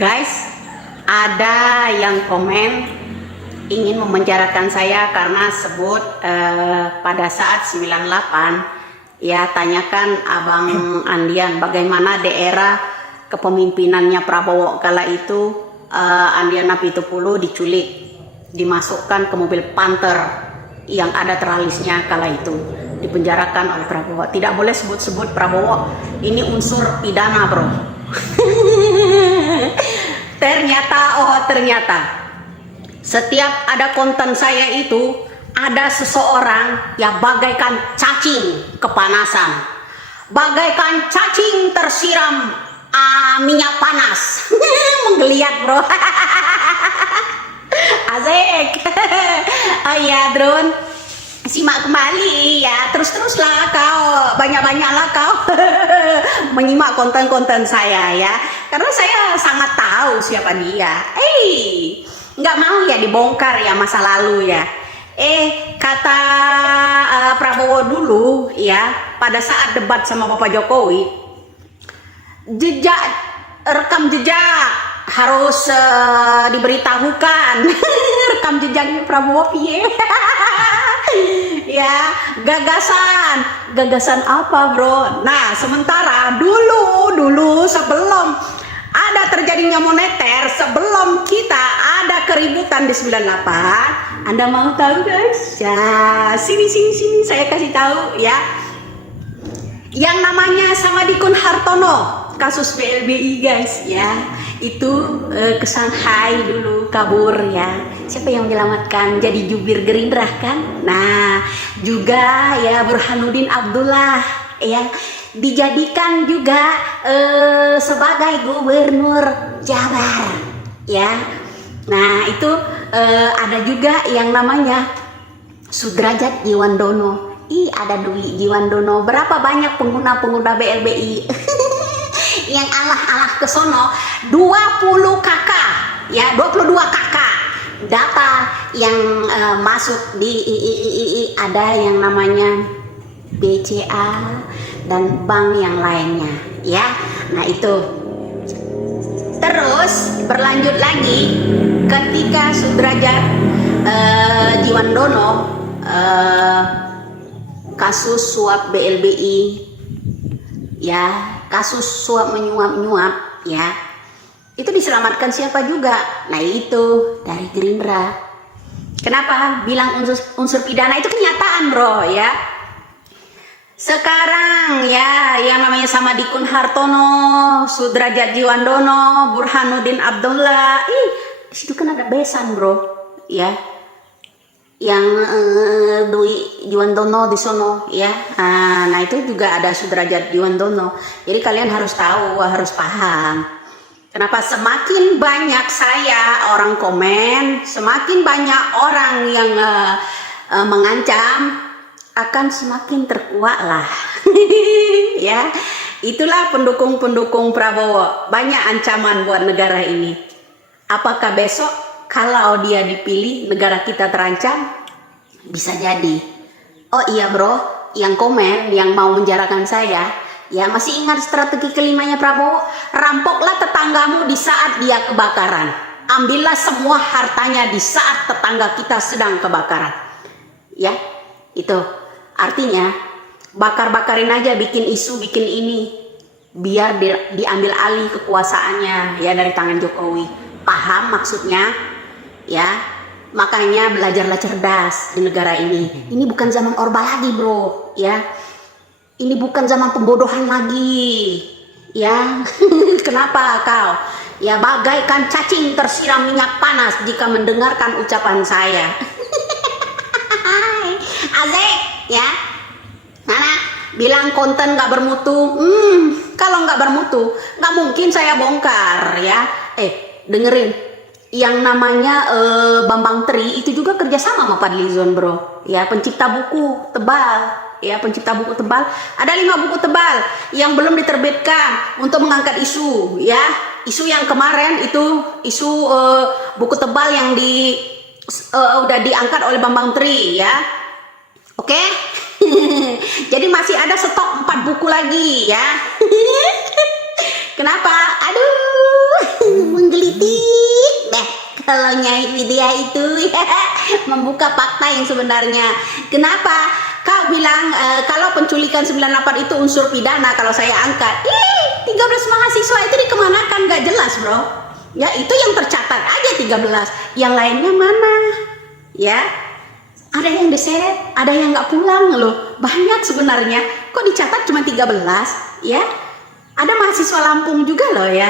Guys, ada yang komen ingin memenjarakan saya karena sebut pada saat 98 ya, tanyakan Abang Andian bagaimana daerah kepemimpinannya Prabowo kala itu. Andian Apitupulu diculik, dimasukkan ke mobil Panther yang ada teralisnya kala itu, dipenjarakan oleh Prabowo. Tidak boleh sebut-sebut Prabowo, ini unsur pidana bro. Ternyata setiap ada konten saya itu ada seseorang yang bagaikan cacing kepanasan, bagaikan cacing tersiram minyak panas. Menggeliat bro. Asik. Oh iya drone, simak kembali ya, teruslah kau, banyak-banyaklah kau menyimak konten-konten saya ya, karena saya sangat tahu siapa dia. Nggak mau ya dibongkar ya masa lalu ya. Kata Prabowo dulu ya, pada saat debat sama Bapak Jokowi, rekam jejak harus diberitahukan. Rekam jejaknya Prabowo piye. Ya, gagasan apa bro? Nah, sementara dulu sebelum ada terjadinya moneter, sebelum kita ada keributan di 98, Anda mau tahu guys? Ya, sini saya kasih tahu ya. Yang namanya Samadikun Hartono, kasus BLBI guys ya, itu ke Shanghai dulu kabur ya. Siapa yang menyelamatkan? Jadi jubir Gerindra kan. Nah juga ya Burhanuddin Abdullah ya dijadikan juga sebagai gubernur Jabar ya. Nah itu ada juga yang namanya Sudrajat Jiwandono. Ada Dwi Jiwandono. Berapa banyak pengguna BLBI yang alah ke sono? 20 kakak ya, 22 kakak. Data yang masuk di ada yang namanya BCA dan bank yang lainnya ya. Nah itu terus berlanjut lagi ketika Sudrajat Jiwandono kasus suap BLBI ya, kasus suap menyuap ya, itu diselamatkan siapa juga? Nah itu dari Gerindra. Kenapa bilang unsur pidana? Itu kenyataan bro ya. Sekarang ya yang namanya Samadikun Hartono, Sudrajat Jiwandono, Burhanuddin Abdullah, di situ kan ada besan bro ya, yang Dwi Jiwandono di sono ya. Nah itu juga ada Sudrajat Jiwandono. Jadi kalian harus tahu, harus paham. Kenapa semakin banyak saya orang komen, semakin banyak orang yang mengancam, akan semakin terkuat lah. Ya, itulah pendukung Prabowo. Banyak ancaman buat negara ini. Apakah besok kalau dia dipilih negara kita terancam? Bisa jadi. Oh iya bro, yang komen, yang mau menjarakan saya ya, masih ingat strategi kelimanya Prabowo? Rampoklah tetanggamu di saat dia kebakaran, ambillah semua hartanya di saat tetangga kita sedang kebakaran ya. Itu artinya bakar-bakarin aja, bikin isu, bikin ini, biar diambil alih kekuasaannya ya dari tangan Jokowi. Paham maksudnya ya? Makanya belajarlah cerdas di negara ini. Ini bukan zaman Orba lagi bro ya. Ini bukan zaman pembodohan lagi ya. Kenapa kau ya bagaikan cacing tersiram minyak panas jika mendengarkan ucapan saya? Asik ya. Nana bilang konten gak bermutu. Kalau gak bermutu gak mungkin saya bongkar ya. Dengerin, yang namanya Bambang Tri itu juga kerjasama sama Fadlizon bro ya, pencipta buku tebal ya, pencipta buku tebal. Ada 5 buku tebal yang belum diterbitkan untuk mengangkat isu ya. Isu yang kemarin itu isu buku tebal yang udah diangkat oleh Bambang Tri ya. Oke. Jadi masih ada stok 4 buku lagi ya. Kenapa? Aduh, titik deh kalau Nyai Widya itu membuka fakta yang sebenarnya. Kenapa kau bilang kalau penculikan 98 itu unsur pidana, kalau saya angkat 13 mahasiswa itu dikemanakan, gak jelas bro ya. Itu yang tercatat aja 13, yang lainnya mana ya. Ada yang diseret, ada yang nggak pulang loh, banyak sebenarnya. Kok dicatat cuma 13 ya. Ada mahasiswa Lampung juga loh ya.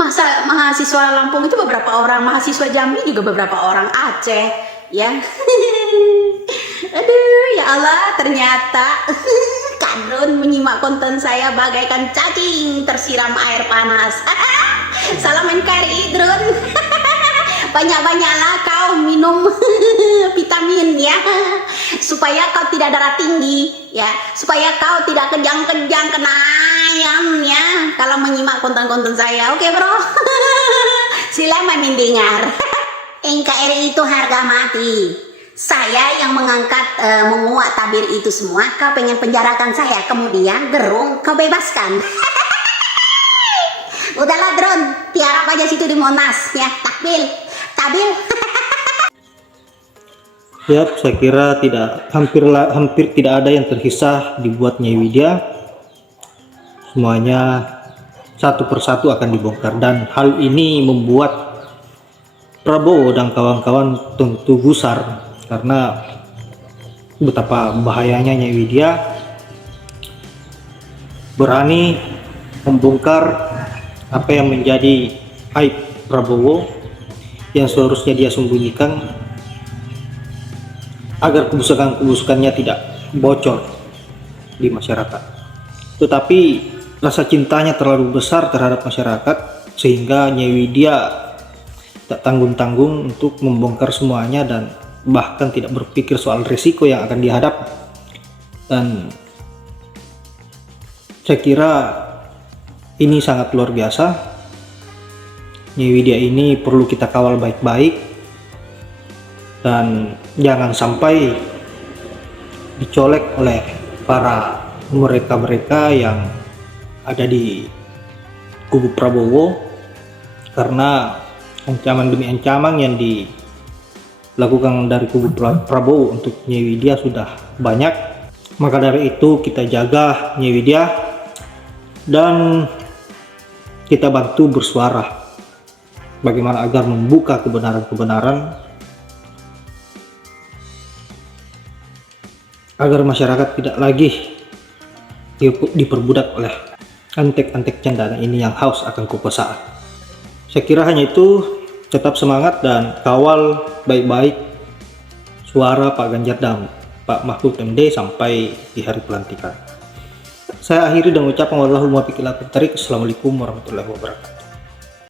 Masa mahasiswa Lampung itu beberapa orang, mahasiswa Jambi juga beberapa orang, Aceh ya. Aduh ya Allah, ternyata Kadrun menyimak konten saya bagaikan cacing tersiram air panas. Salam NKRI Drun. Banyak-banyaklah kau minum vitamin ya, supaya kau tidak darah tinggi ya, supaya kau tidak kejang-kejang kena ayam ya kalau menyimak konten-konten saya. Oke bro. Silakan mendengar. NKRI itu harga mati. Saya yang mengangkat menguak tabir itu semua. Kau pengen penjarakan saya, kemudian gerung kau bebaskan. Udahlah Drone, tiarap aja situ di Monas ya, takbil. Tabil. Siap, saya kira hampir tidak ada yang terhisah dibuat Nyai Widya. Semuanya satu persatu akan dibongkar, dan hal ini membuat Prabowo dan kawan-kawan tentu gusar karena betapa bahayanya Nyai Widya berani membongkar apa yang menjadi aib Prabowo yang seharusnya dia sembunyikan agar kebusukannya tidak bocor di masyarakat. Tetapi rasa cintanya terlalu besar terhadap masyarakat sehingga Nyai Widya tak tanggung-tanggung untuk membongkar semuanya dan bahkan tidak berpikir soal risiko yang akan dihadapi. Dan saya kira ini sangat luar biasa. Nyai Widya ini perlu kita kawal baik-baik dan jangan sampai dicolek oleh para mereka yang ada di kubu Prabowo, karena ancaman demi ancaman yang dilakukan dari kubu Prabowo untuk Nyai Widya sudah banyak. Maka dari itu kita jaga Nyai Widya dan kita bantu bersuara bagaimana agar membuka kebenaran-kebenaran agar masyarakat tidak lagi diperbudak oleh antek-antek cendana ini yang haus akan kekuasaan. Saya kira hanya itu. Tetap semangat dan kawal baik-baik suara Pak Ganjar dan Pak Mahfud MD sampai di hari pelantikan. Saya akhiri dengan ucapan wallahual muwaffiq ila aqwamit thoriq. Assalamualaikum warahmatullahi wabarakatuh.